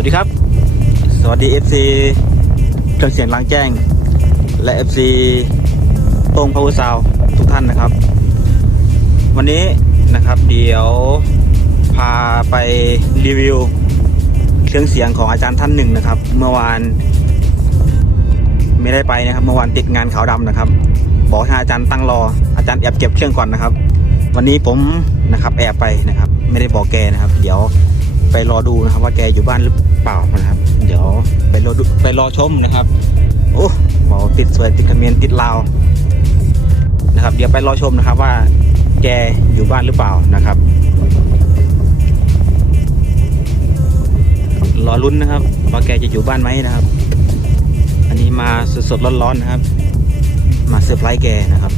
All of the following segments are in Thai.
วัสดีครับ สวัสดี FC เครื่องเสียงล้างแจ้ง และ FC โต้งพาวเวอร์ซาวทุกท่านนะครับ วันนี้นะครับเดี๋ยวพาไปรีวิว เครื่องเสียงของอาจารย์ท่านหนึ่งนะครับ เมื่อวานไม่ได้ไปนะครับ เมื่อวานติดงานขาวดำนะครับ บอกให้อาจารย์ตั้งรออาจารย์แอบเก็บเครื่องก่อนนะครับ วันนี้ผมนะครับแอบไปนะครับ ไม่ได้บอกแกนะครับ เดี๋ยว ไปรอดูนะครับ ว่าแกอยู่บ้านหรือเปล่านะครับ เดี๋ยวไปรอดูไปรอชมนะครับโอ้บอกติดสวยติดคอมเขมนต์ติดลาวนะครับ เดี๋ยวไปรอชมนะครับว่าแกอยู่บ้านหรือเปล่านะครับรอลุ้นนะครับว่าแกจะอยู่บ้านไหมนะครับ อันนี้มาสดๆร้อนๆนะครับ มาเซอร์ไพรส์แกนะครับ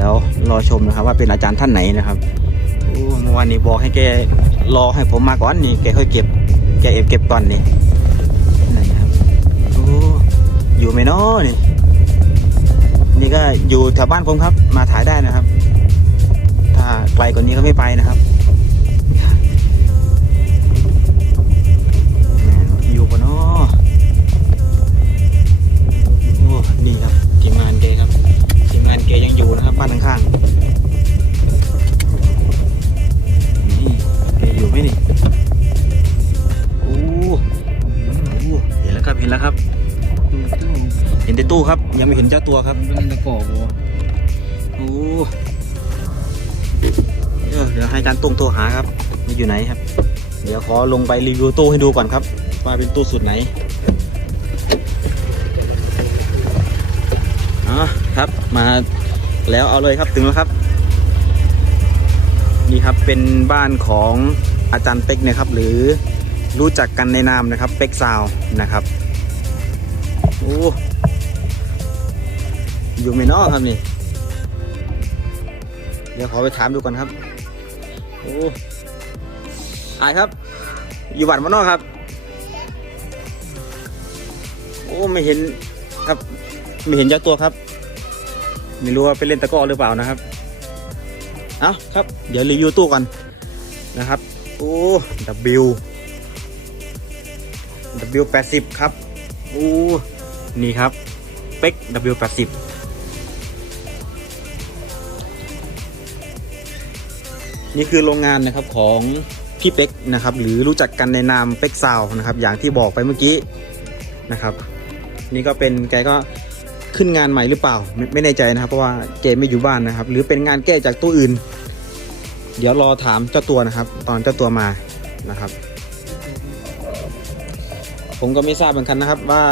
ดี๋ยวรอชมนะครับ ว่าเป็นอาจารย์ท่านไหนนะครับเมื่อวานนี้บอกให้แกรอให้ผมมาก่อนนี่แกค่อยเก็บแกเอฟเก็บก่อนนี่นะครับโอ้อยู่ไหมเนาะนี่นี่ก็อยู่แถวบ้านผมครับ มาถ่ายได้นะครับ ถ้าไกลกว่านี้ก็ไม่ไปนะครับอยู่ปะเนาะโอ้นี่ครับ กยังอยู่นะครับบ้านข้างๆนี่แกอยู่ไหมนี่โอ้โหเห็นแล้วครับเห็นแล้วครับ เห็นแต่ตู้ครับ ยังไม่เห็นเจ้าตัวครับมันตะกอบวะโอ้เดี๋ยวเดี๋ยวให้อาจารย์ตุ้งโทรหาครับมันอยู่ไหนครับ เดี๋ยวขอลงไปรีวิวตู้ให้ดูก่อนครับว่าเป็นตู้สุดไหน มาแล้วเอาเลยครับถึงแล้วครับ นี่ครับเป็นบ้านของอาจารย์เป็กนะครับ หรือรู้จักกันในนามนะครับเป็กซาวนะครับโอ้อยู่ไม่นอกครับนี่ เดี๋ยวขอไปถามดูก่อนครับโอ้อายครับ อยู่บ้านมานนอกครับ โอ้ไม่เห็นครับ ไม่เห็นเจ้าตัวครับ ไม่รู้ว่าไปเล่นตะกร้อหรือเปล่านะครับ เอาครับ เดี๋ยวรีวิวตู้ก่อนนะครับ โอ้ W W 8 0ครับ โอ้ นี่ครับ เป็ก W 8 0นี่คือโรงงานนะครับของพี่เป็กนะครับ หรือรู้จักกันในนามเป็กซาวนะครับ อย่างที่บอกไปเมื่อกี้นะครับ นี่ก็เป็นแกก็ ขึ้นงานใหม่หรือเปล่าไม่ไม่แน่ใจนะครับ เพราะว่าเจไม่อยู่บ้านนะครับ หรือเป็นงานแก้จากตู้อื่น เดี๋ยวรอถามเจ้าตัวนะครับ ตอนเจ้าตัวมานะครับ ผมก็ไม่ทราบเหมือนกันนะครับ ว่า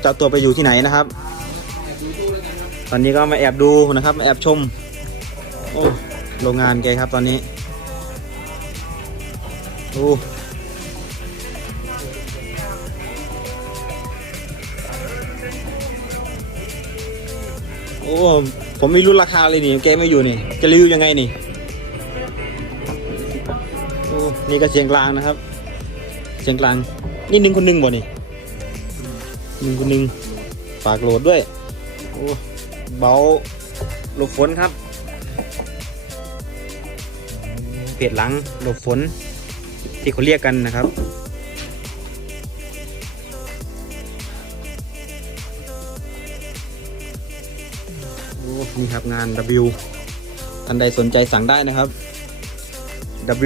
เจ้าตัวไปอยู่ที่ไหนนะครับ ตอนนี้ก็มาแอบดูนะครับมาแอบชมโอ้โรงงานแกครับตอนนี้โอ้ อ้ผมไม่รู้ราคาเลยนี่แกไม่อยู่นี่ จะรีวิวยังไงนี่โอ้นี่ก็เสียงกลางนะครับ เสียงกลาง นี่หนึ่งคนหนึ่งบ่นี่หนึ่งคนหนึ่งฝากโหลดด้วยโอ้เบาหลบฝนครับเปียดหลังหลบฝนที่เขาเรียกกันนะครับ โอ้นี่ครับงาน W ท่านใดสนใจสั่งได้นะครับ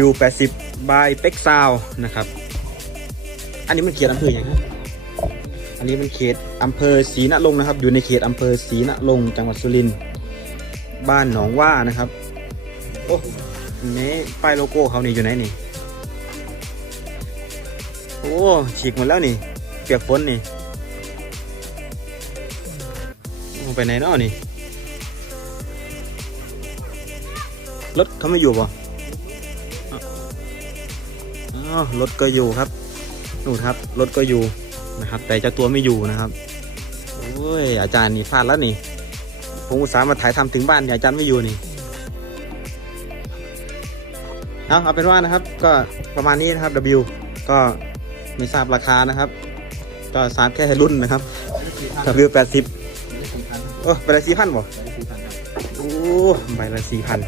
W 80 by p e x o u n d นะครับ อันนี้มันเขียนอำเภออย่างครับอันนี้มันเขตอำเภอศรีนรงนะครับ อยู่ในเขตอำเภอศรีนรงจังหวัดสุรินทร์บ้านหนองว่านะครับโอ้นี่ป้ายโลโก้เขานี่อยู่ไหนนี่โอ้ฉีกหมดแล้วนี่เปียกฝนนี่ไปไหนเนาะนี่ รถเขาไม่อยู่ป่ะอ๋อรถก็อยู่ครับนู่นครับรถก็อยู่นะครับ แต่เจ้าตัวไม่อยู่นะครับโอ้ยอาจารย์นี่พลาดแล้วนี่ ผมอุตส่าห์มาถ่ายทำถึงบ้านเนี่ยอาจารย์ไม่อยู่นี่เอาเอาเป็นว่านะครับ ก็ประมาณนี้นะครับ W ก็ไม่ทราบราคานะครับ ก็ทราบแค่รุ่นนะครับ W แปดสิบโอ้ใบละสี่พันบ่โอ้ใบละสี่พัน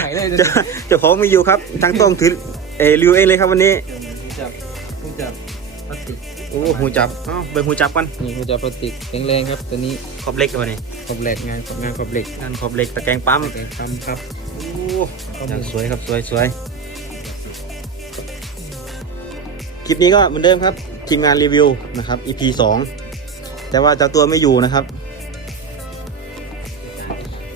ไหนได้เลยเจ้าเจ้าของไมีอยู่ครับทางต้องถือเออริวเองเลยครับวันนี้จับหูจับพลาสติกโอ้หูจับเอ้าเบิ่งหูจับกันนี่หูจับพลาสติกแข็งแรงครับตัวนี้ขอบเหล็กกันวะนี่ขอบเหล็กงานขอบงานขอบเหล็กงานขอบเหล็กตะแกรงปั๊มแกงปั๊มครับโอ้อย่างสวยครับสวยสวยคลิปนี้ก็เหมือนเดิมครับทีมงานรีวิวนะครับ EP สองแต่ว่าเจ้าตัวไม่อยู่นะครับ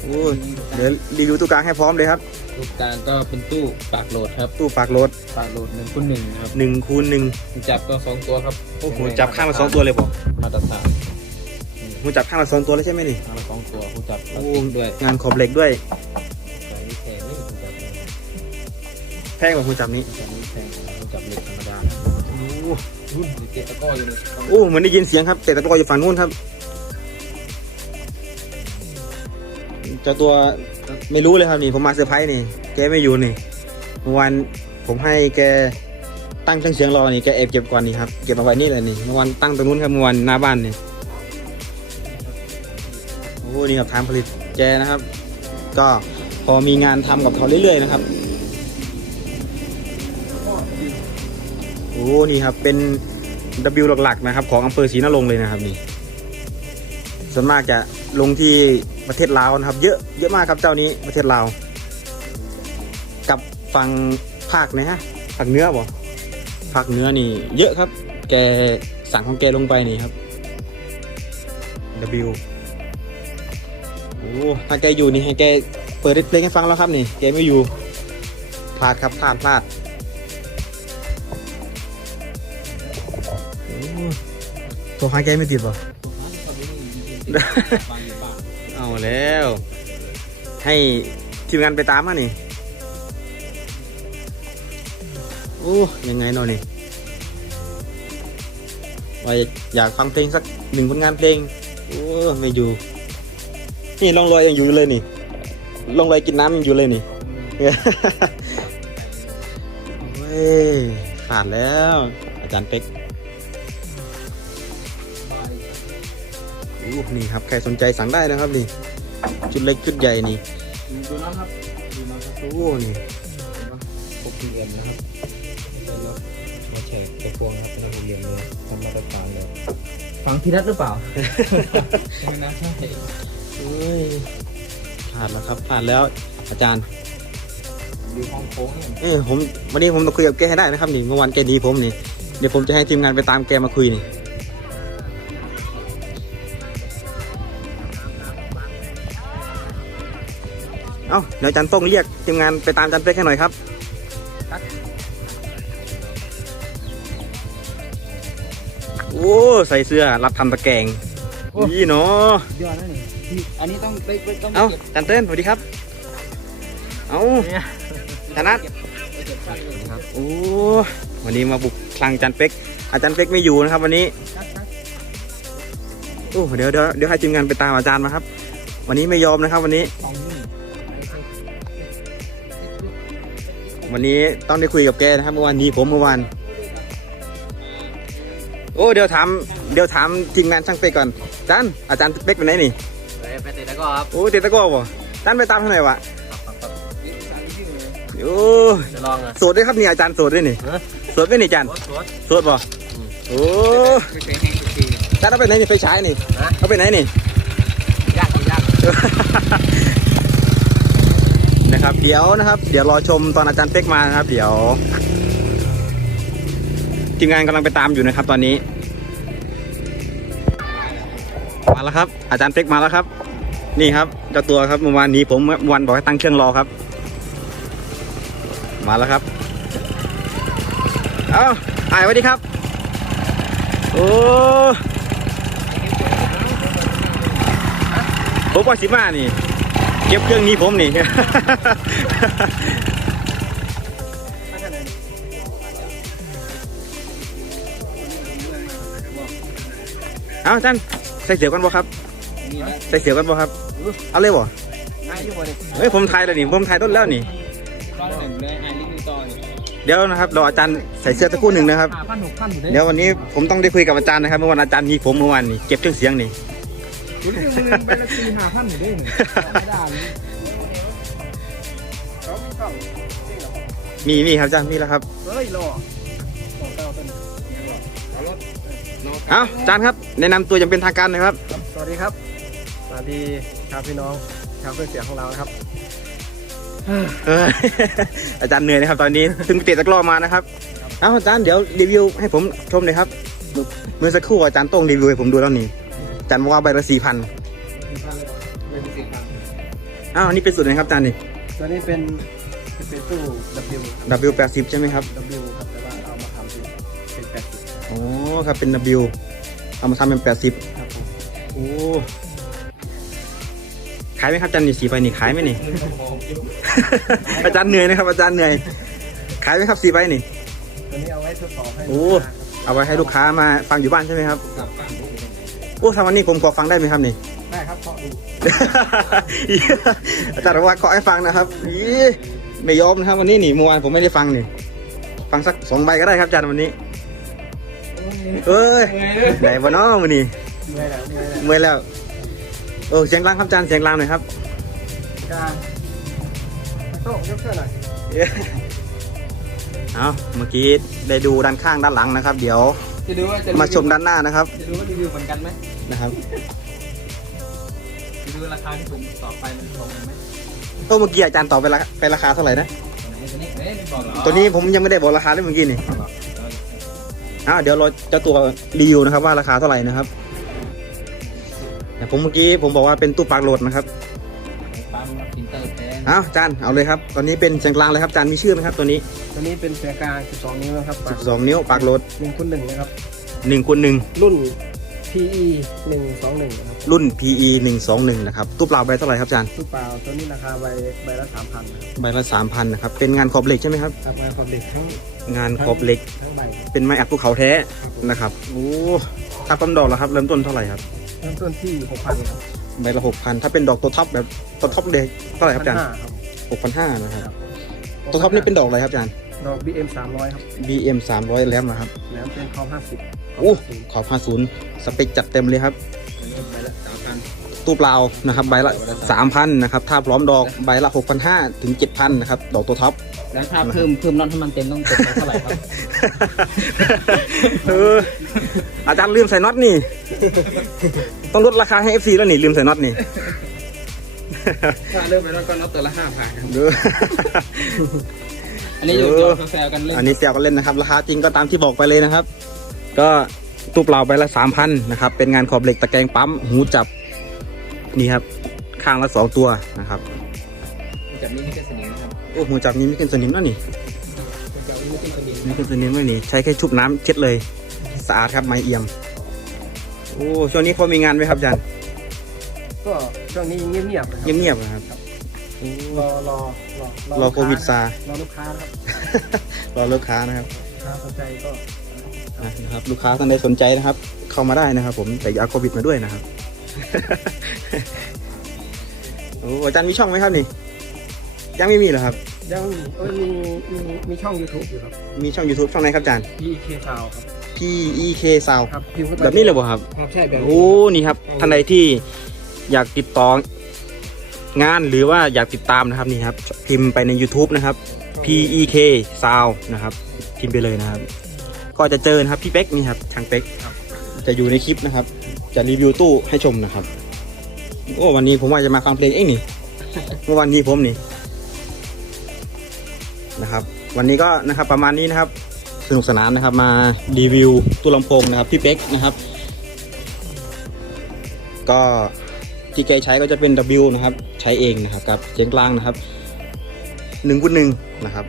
โอ้ยเดี๋ยวรีวิวตู้กลางให้พร้อมเลยครับลูกการก็เป็นตู้ปากโหลดครับตู้ปากรถปากโหลดหนึ่งคูณหนึ่งครับหนึ่งคูณหนึ่งหูจับก็สองตัวครับโอ้โหจับข้างละสองตัวเลยบอกมาตรฐานหูจับข้างละสองตัวเลยใช่ไหมนี่ข้างละสองตัวหูจับพลาโอ้สติกด้วยงานขอบเหล็กด้วยใส่นี่แพงนี่หูจับเลยแพงกว่าหูจับนี้หูจับนี่แพงกว่าหูจับเหล็กธรรมดาโอ้รุ่นเจ็ดตะกร้ออยู่เลยโอ้เหมือนได้ยินเสียงครับแต่ตะกร้ออยู่ฝั่งนู้นครับ เจ้าตัวไม่รู้เลยครับนี่ผมมาเซอร์ไพรส์นี่ แกไม่อยู่นี่เมื่อวานผมให้แกตั้งเครื่องเสียงรอนี่แกแอบเก็บก่อนนี่ครับเก็บมาไว้นี่เลยนี่เมื่อวานตั้งตรงนู้นครับเมื่อวานหน้าบ้านนี่โอ้นี่ครับทางผลิตแกนะครับ ก็พอมีงานทำกับเขาเรื่อยๆนะครับโอ้นี่ครับเป็น W หลักๆนะครับ ของอำเภอศรีนรงค์เลยนะครับนี่ส่วนมากจะลงที่ ประเทศลาวนะครับ เยอะเยอะมากครับเจ้านี้ประเทศลาวกับฝั่งภาคนะฮะภาคเหนื้อบ่ภาคเหนื้อนี่ เยอะครับ แกสั่งของแกลงไปนี่ครับ W โอ้ถ้าแกอยู่นี่ให้แกเปิดเพลงให้ฟังแล้วครับนี่แกไม่อยู่พลาดครับพลาดพลาดโอ้โทรหาแกไม่ติดบ่ฟังอยู่บ้าน เอาแล้ว ให้ทีมงานไปตามมานี่โอ้ยังไงเนาะนี่ว่าอยากฟังเพลงสักหนึ่งผลงานเพลงโอ้ไม่อยู่นี่ลองรอยยังอยู่เลยนี่ลองรอยกินน้ำยังอยู่เลยนี่เว้ยขาดแล้ว อาจารย์เป็ก นี่ครับใครสนใจสั่งได้นะครับนี่ชุดเล็กชุดใหญ่นี่ดูน้ำครับดูน้ำครับโอ้นี่พกพีเอ็มนะครับแล้วรถมาแชร์กระพวงครับเป็นโรงเรียนเลยทำมาตรฐานเลยฟังพี่รัตหรือเปล่าไม่น่าใช่เอ้ยผ่านแล้วครับผ่านแล้วอาจารย์ดูห้องโค้งเนี่ยเออผมวันนี้ผมต้องคุยกับแกให้ได้นะครับนี่เมื่อวานแกดีผมนี่เดี๋ยวผมจะให้ทีมงานไปตามแกมาคุยนี่ เอ้าเดี๋ยวอาจารย์โต้งเรียกทีมงานไปตามอาจารย์เป๊กให้หน่อยครับ โอ้ใส่เสื้อรับทำตะแกรงนี่เนาะยอดนั่นนี่อันนี้ต้องไปต้องเอ้าอาจารย์เต้นสวัสดีครับ เอ้าธนัทครับโอ้วันนี้มาบุกคลังอาจารย์เป๊กอาจารย์เป๊กไม่อยู่นะครับวันนี้ โอ้เดี๋ยวเดี๋ยวเดี๋ยวให้ทีมงานไปตามอาจารย์มาครับ วันนี้ไม่ยอมนะครับ วันนี้ ของ วันนี้ต้องได้คุยกับแกนะครับเมื่อวานนี้ผมเมื่อวานโอ้เดี๋ยวถามเดี๋ยวถามทีมงานช่างเป๊กก่อนอาจารย์อาจารย์เป๊กไปไหนนี่ไปเตะตะก้อครับโอ้เตะตะกร้อบ่อาจารย์ไปตามเท่าไหร่วะโอ้จะลองอะโสดด้วยครับนี่อาจารย์โสดด้วยนี่ฮะโสดด้วยนี่อาจารย์สวดโสดบ่โอ้ไม่เคยแห้งสักทีอาจารย์เอาไปไหนนี่ไฟฉายนี่ฮะเอาไปไหนนี่ยากยาก นะครับ เดี๋ยวนะครับ เดี๋ยวรอชมตอนอาจารย์เป๊กมานะครับ เดี๋ยวทีมงานกำลังไปตามอยู่นะครับ ตอนนี้ มาแล้วครับ อาจารย์เป๊กมาแล้วครับ นี่ครับเจ้าตัวครับเมื่อวานนี้ผมเมื่อวันบอกให้ตั้งเครื่องรอครับ มาแล้วครับเอ้าอายสวัสดีครับ โอ้ผมว่าสิมานี่ เก็บเครื่องนี้ผมนี่ เอาอาจารย์ใส่เสียวกันบ่ครับ ใส่เสียวกันบ่ครับ เอาเลยบ่ไอ้ที่วันนี้เฮ้ยผมถ่ายแล้วนี่ ผมถ่ายต้นแล้วนี่ เดี๋ยวนะครับรออาจารย์ใส่เสื้อตะกครู่หนึ่งนะครับ เดี๋ยววันนี้ผมต้องได้คุยกับอาจารย์นะครับเมื่อวานอาจารย์มีผมเมื่อวานนี่เก็บเครื่องเสียงนี่ อยู่เรื่องนึงไปละสี่ห้าพันอยู่ได้ไม่ได้ช่องจริงเหรอมีมีครับอาจามีแล้วครับเฮ้ยรอของเก้าต้นยังรอเอารถเนาะเอ้าจารย์ครับ แนะนำตัวอย่างเป็นทางการหน่อยครับ สวัสดีครับ สวัสดีครับพี่น้องชาวเพื่อนเสียงของเรานะครับเอออาจารย์เหนื่อยนะครับตอนนี้เพิ่งเตะตะกร้อมานะครับเอ้าอาจารย์เดี๋ยวรีวิวให้ผมชมหน่อยครับเมื่อสักครู่อาจารย์ต้งรีวิวให้ผมดูแล้วนี่ จารย์บอกว่าใบละสี่พันเป็นสิบพันอ้าวอันนี่เป็นสูตรไหนครับอาจารย์นี่ตัวนี้เป็นเป็นตู้ W ครับ W แปดสิบใช่ไหมครับ W ครับแต่ว่าเอามาทำเป็นเป็นแปดสิบอ๋อครับเป็น W เอามาทำเป็นแปดสิบครับผมโอ้ขายไหมครับอาจารย์นี่สีใบนี่ขายไหมนี่ อาจารย์เหนื่อยนะครับ อาจารย์เหนื่อย ขายไหมครับสีใบนี่ตัวนี้เอาไว้ทดสอบให้โอ้ลูกค้าเอาไว้ให้ลูกค้ามาฟังอยู่บ้านใช่ไหมครับครับ โอ้ทำวันนี้ผมขอฟังได้ไหมครับนี่ ได้ครับเพาะดูอาจารย์บอกว่าขอให้ฟังนะครับอีไม่ยอมนะครับวันนี้นี่เมื่อวานผมไม่ได้ฟังนี่ ฟังสักสองใบก็ได้ครับอาจารย์วันนี้ เอ้ยไหนวะเนาะวันนี้เมื่อยแล้วเมื่อยแล้วเมื่อยแล้วเออเสียงลังครับอาจารย์เสียงลังหน่อยครับกาโต้ยกเสื้อหน่อยเอาเมื่อกี้ได้ดูด้านข้างด้านหลังนะครับ เดี๋ยวจะดูว่าจะมาชมด้านหน้านะครับ จะดูว่ารีวิวเหมือนกันไหม นะครับจะดูราคาที่ผมตอบไปมันตรงกันไหมโอ้เมื่อกี้อาจารย์ตอบไปราคาไปราคาเท่าไหร่นะ ตัวนี้เอ๊ะไม่บอกเหรอตัวนี้ผมยังไม่ได้บอกราคาเลยเมื่อกี้นี่อ้าวเดี๋ยวเราจะตัวรีวิวนะครับว่าราคาเท่าไหร่นะครับแต่ผมเมื่อกี้ผมบอกว่าเป็นตู้ปากโหลดนะครับปั๊มพิมพ์เตอร์แทนอ้าวอาจารย์เอาเลยครับ ตอนนี้เป็นเสียงกลางเลยครับอาจารย์มีชื่อไหมครับตัวนี้ ตัวนี้เป็นเสียงกลาง 12 นิ้วนะครับ12 นิ้วปากโหลดหนึ่งคูณหนึ่งนะครับ1คูณ1รุ่น PE 121นะครับรุ่น PE 121นะครับตู้เปล่าใบเท่าไหร่ครับอาจารย์ตู้เปล่าตัวนี้ราคาใบใบละ3,000นะครับใบละ3,000นะครับเป็นงานขอบเหล็กใช่ไหมครับทำงานความเด็กทั้งงานขอบเหล็กทั้งใบครับเป็นไม้อัดภูเขาแท้ครับผมนะครับโอ้ถ้าต้นดอกแล้วครับเริ่มต้นเท่าไหร่ครับเริ่มต้นที่6,000ครับใบละหกพันถ้าเป็นดอกตัวท็อปแบบตัวท็อปเลยเท่าไหร่ครับอาจารย์1,500ครับหกพันห้านะครับครับตัวท็อปนี่เป็นดอกอะไรครับอาจารย์ดอก BM 300ครับ BM 300แลมนะครับแหลมเป็นคอม50โอ้ขอบ50 สเปคจัดเต็มเลยครับใบละ3,000ตู้เปล่านะครับใบละ3,000นะครับถ้าพร้อมดอกใบละ6,500ถึง7,000นะครับดอกตัวท็อปแล้วถ้าเพิ่มเพิ่มน็อตให้มันเต็มต้องตกไปเท่าไหร่ครับเอออาจารย์ลืมใส่น็อตนี่ ต้องลดราคาให้ FC แล้วนี่ลืมใส่น็อตนี่ถ้าเริ่มไปแล้วก็น็อตตัวละ5,000ครับดูอันนี้อยู่เออแซวกันเล่นอันนี้แซวกันเล่นนะครับ ราคาจริงก็ตามที่บอกไปเลยนะครับ ก็ ตู้เปล่าไปละสามพันนะครับ เป็นงานขอบเหล็กตะแกรงปั๊ม หูจับ นี่ครับ ข้างละสองตัวนะครับจากนี้นี่ก็สนิมนะครับโอ้หูจับนี้ไม่ขึ้นสนิมแล้วนี่จากนี้ไม่เป็นสนิมไม่ขึ้นสนิมเลยนี่ใช้แค่ชุบน้ำเช็ดเลย สะอาดครับไม้เอี่ยม โอ้ช่วงนี้พอมีงานไหมครับอาจารย์ก็ช่วงนี้เงียบๆนะครับเงียบๆนะครับโอ้รอรอรอรอโควิดซารอลูกค้านะครับรอลูกค้านะครับลูกค้าสนใจก็ นะครับลูกค้าท่านใดสนใจนะครับ เข้ามาได้นะครับ ผมแต่อย่าเอาโควิดมาด้วยนะครับโอ้อาจารย์มีช่องไหมครับนี่ ยังไม่มีเหรอครับ ยังมีเอ้ยมีมีมีช่อง YouTube อยู่ครับ มีช่อง YouTube ช่องไหนครับอาจารย์ PK Sound ครับ P E K Sound ครับพิมพ์เข้าไปแบบนี้เลยบ่ครับครับใช่แบบนี้ โอ้นี่ครับท่านใดที่อยากติดต่องานหรือว่าอยากติดตามนะครับนี่ครับ พิมพ์ไปใน YouTube นะครับ P E K Sound นะครับพิมพ์ไปเลยนะครับ ก็จะเจอนะครับพี่เป๊กนี่ครับช่างเป๊กจะอยู่ในคลิปนะครับ จะรีวิวตู้ให้ชมนะครับ โอ้วันนี้ผมว่าจะมาฟังเพลงเองนี่เมื่อวันนี้ผมนี่นะครับ วันนี้ก็นะครับประมาณนี้นะครับ สนุกสนานนะครับ มารีวิวตู้ลำโพงนะครับพี่เป๊กนะครับ ก็ที่แกใช้ก็จะเป็น W นะครับ ใช้เองนะครับกับเสียงกลางนะครับหนึ่งกุนหนึ่งนะครับ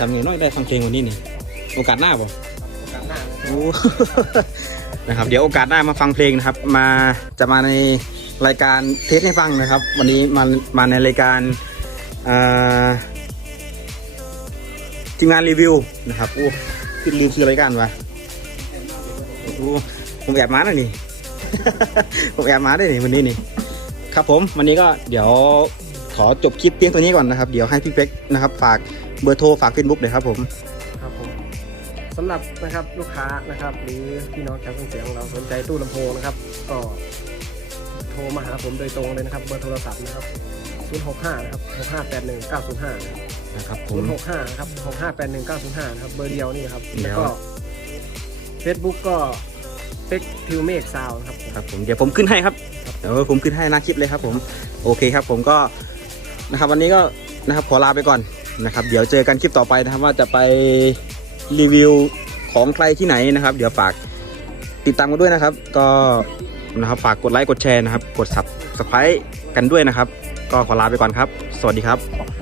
ทำเงินน้อยได้ฟังเพลงวันนี้นี่โอกาสหน้าบ่โอกาสหน้านะโอ้นะครับ เดี๋ยวโอกาสหน้ามาฟังเพลงนะครับ มาจะมาในรายการเทสให้ฟังนะครับ วันนี้มามาในรายการอ่าทีมงานรีวิวนะครับโอ้ขึ้นลืมชื่อรายการวะโอ้ผมแอบมาแล้วนี่ผมแอบมาได้วยนี่วันนี้นี่ครับผมวันนี้ก็เดี๋ยวขอจบคลิปเพียงตัวนี้ก่อนนะครับ เดี๋ยวให้พี่เป๊กนะครับ ฝาก เบอร์โทรฝากเฟซบุ๊กเลยครับผม ครับผมสำหรับนะครับลูกค้านะครับ หรือพี่น้องชาวเครื่องเสียงของเราสนใจตู้ลำโพงนะครับ ก็โทรรมาหาผมโดยตรงเลยนะครับ เบอร์โทรศัพท์นะครับ 065 นะครับ 6581 905นะครับ นะครับผม 065นะครับ6581 905นะครับ เบอร์เดียวนี่นะครับเดี๋แล้ยววก็ Facebook ก็เป็กทิวเมกซาวนะครับผม ครับผมเดี๋ยวผมขึ้นให้ครับเดี๋ยวผมขึ้นให้หน้าคลิปเลยครับผม โอเคครับผมก็นะครับวันนี้ก็นะครับขอลาไปก่อน นะครับ เดี๋ยวเจอกันคลิปต่อไปนะครับว่าจะไปรีวิวของใครที่ไหนนะครับ เดี๋ยวฝากติดตามกันด้วยนะครับ ก็นะครับฝากกดไลค์กดแชร์นะครับ กด subscribe กันด้วยนะครับ ก็ขอลาไปก่อนครับ สวัสดีครับ